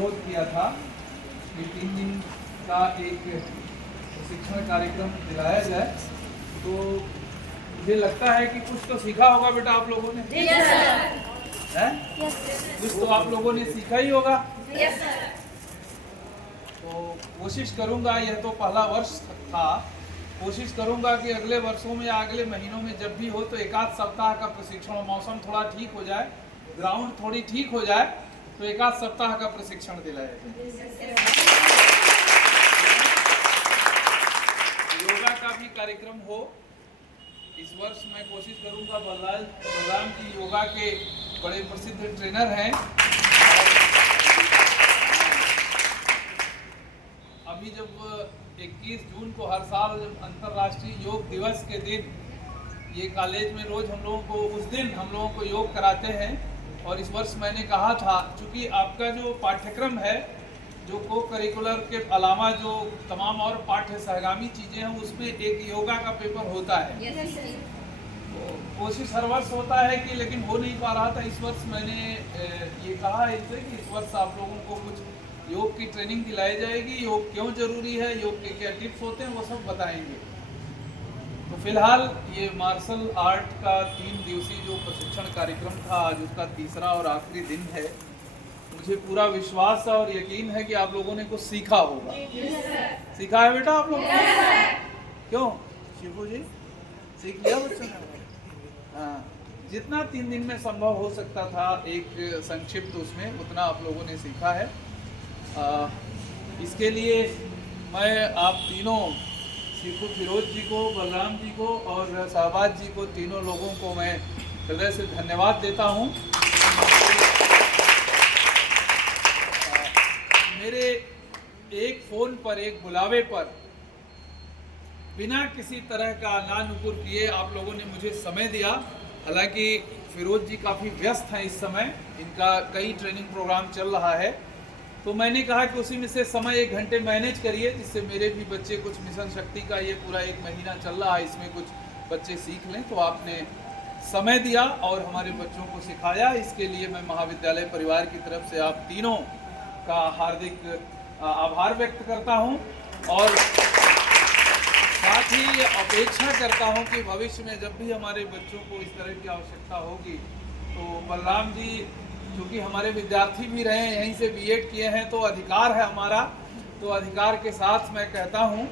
अनुरोध किया था कि 3 दिन का एक प्रशिक्षण कार्यक्रम दिलाया जाए। तो मुझे लगता है कि कुछ तो सीखा होगा बेटा आप लोगों ने। Yes, sir. हैं? कुछ तो आप लोगों ने सीखा ही होगा। Yes, sir. तो कोशिश करूंगा, यह तो पहला वर्ष था, कोशिश करूंगा कि अगले वर्षों में या अगले महीनों में जब भी हो तो एक आध सप्ताह का प्रशिक्षण, मौसम थोड़ा ठीक हो जाए, ग्राउंड थोड़ी ठीक हो जाए तो एक आध सप्ताह का प्रशिक्षण दिलाया जाए। योगा का भी कार्यक्रम हो इस वर्ष। मैं कोशिश करूंगा, बलराम जी योगा के बड़े प्रसिद्ध ट्रेनर हैं। अभी जब 21 जून को हर साल जब अंतर्राष्ट्रीय योग दिवस के दिन ये कॉलेज में रोज हम लोगों को, उस दिन हम लोगों को योग कराते हैं। और इस वर्ष मैंने कहा था, चूँकि आपका जो पाठ्यक्रम है, जो को करिकुलर के अलावा जो तमाम और पाठ्य सहगामी चीज़ें हैं, उसमें एक योगा का पेपर होता है। तो कोशिश हर वर्ष होता है कि, लेकिन हो नहीं पा रहा था। इस वर्ष मैंने ये कहा इनसे कि इस वर्ष आप लोगों को कुछ योग की ट्रेनिंग दिलाई जाएगी। योग क्यों जरूरी है, योग के क्या टिप्स होते हैं, वो सब बताएंगे। तो फिलहाल ये मार्शल आर्ट का 3 दिवसीय जो प्रशिक्षण कार्यक्रम था, आज उसका तीसरा और आखिरी दिन है। मुझे पूरा विश्वास और यकीन है कि आप लोगों ने कुछ सीखा होगा। सीखा है बेटा आप लोगों ने? क्यों शिवू जी, सीख लिया बच्चों ने? हाँ, जितना 3 दिन में संभव हो सकता था एक संक्षिप्त उसमें, उतना आप लोगों ने सीखा है। इसके लिए मैं आप तीनों, शिखू फिरोज जी को, बलराम जी को और शहबाज जी को, तीनों लोगों को मैं हृदय से धन्यवाद देता हूँ। मेरे एक फ़ोन पर, एक बुलावे पर, बिना किसी तरह का नानुकुर किए आप लोगों ने मुझे समय दिया। हालांकि फिरोज जी काफ़ी व्यस्त हैं इस समय, इनका कई ट्रेनिंग प्रोग्राम चल रहा है। तो मैंने कहा कि उसी में से समय 1 घंटे मैनेज करिए, जिससे मेरे भी बच्चे, कुछ मिशन शक्ति का ये पूरा 1 महीना चल रहा है, इसमें कुछ बच्चे सीख लें। तो आपने समय दिया और हमारे बच्चों को सिखाया। इसके लिए मैं महाविद्यालय परिवार की तरफ से आप तीनों का हार्दिक आभार व्यक्त करता हूं और साथ ही अपेक्षा करता हूं कि भविष्य में जब भी हमारे बच्चों को इस तरह की आवश्यकता होगी तो बलराम जी, क्योंकि हमारे विद्यार्थी भी रहे हैं, यहीं से बीएड किए हैं, तो अधिकार है हमारा। तो अधिकार के साथ मैं कहता हूं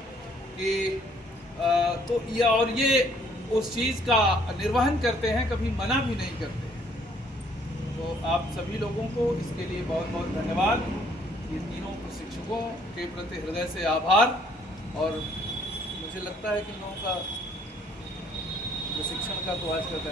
कि तो ये उस चीज़ का निर्वहन करते हैं, कभी मना भी नहीं करते। तो आप सभी लोगों को इसके लिए बहुत बहुत धन्यवाद। ये तीनों प्रशिक्षकों के प्रति हृदय से आभार। और मुझे लगता है कि इन लोगों का प्रशिक्षण का तो आज का